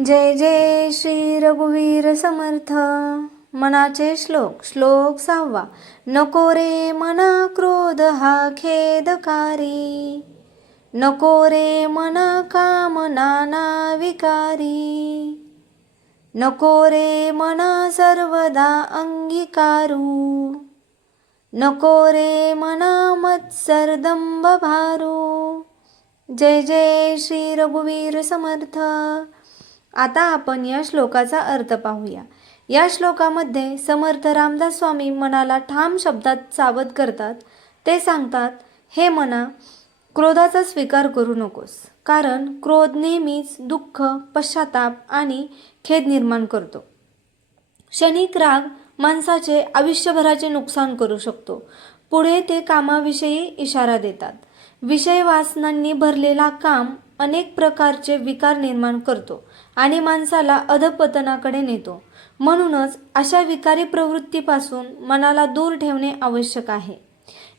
जय जय श्री रघुवीर समर्थ। मनाचे श्लोक। श्लोक 6. नको रे मना क्रोध हा खेदकारी, नको रे मना काम नाना विकारी, नको रे मना सर्वदा अंगीकारू, नको रे मना मत्सर दंभ भारू। जय जय श्री रघुवीर समर्थ। आता आपण या श्लोकाचा अर्थ पाहूया। या श्लोकामध्ये समर्थ रामदास स्वामी मनाला ठाम शब्दात सावध करतात। ते सांगतात, हे मना, क्रोधाचा स्वीकार करू नकोस, कारण क्रोध नेहमीच दुःख, पश्चाताप आणि खेद निर्माण करतो। क्षणिक राग माणसाचे आयुष्यभराचे नुकसान करू शकतो। पुढे ते कामाविषयी इशारा देतात। विषय वासनांनी भरलेला काम अनेक प्रकारचे विकार निर्माण करतो आणि माणसाला अधपतनाकडे नेतो। म्हणूनच अशा विकारी प्रवृत्तीपासून मनाला दूर ठेवणे आवश्यक आहे।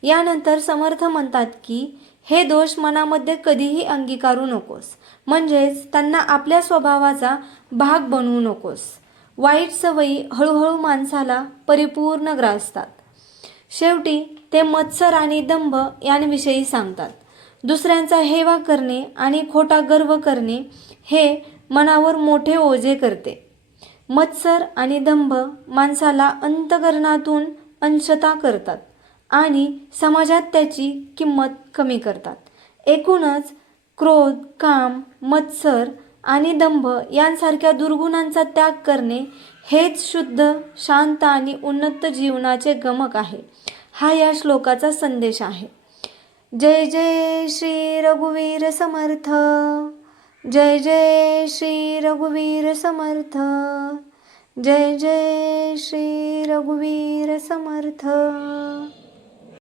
यानंतर समर्थ म्हणतात की हे दोष मनामध्ये कधीही अंगीकारू नकोस, म्हणजेच त्यांना आपल्या स्वभावाचा भाग बनवू नकोस। वाईट सवयी हळूहळू माणसाला परिपूर्ण ग्रासतात। शेवटी ते मत्सर आणि दंभ यांविषयी सांगतात। दुसऱ्यांचा हेवा करणे आणि खोटा गर्व करणे हे मनावर मोठे ओझे करते। मत्सर आणि दंभ माणसाला अंतःकरणातून अंशता करतात आणि समाजात त्याची किंमत कमी करतात। एकूणच क्रोध, काम, मत्सर आणि दंभ यांसारख्या दुर्गुणांचा त्याग करणे हेच शुद्ध, शांत आणि उन्नत जीवनाचे गमक आहे। हा या श्लोकाचा संदेश आहे। जय जय श्री रघुवीर समर्थ। जय जय श्री रघुवीर समर्थ। जय जय श्री रघुवीर समर्थ।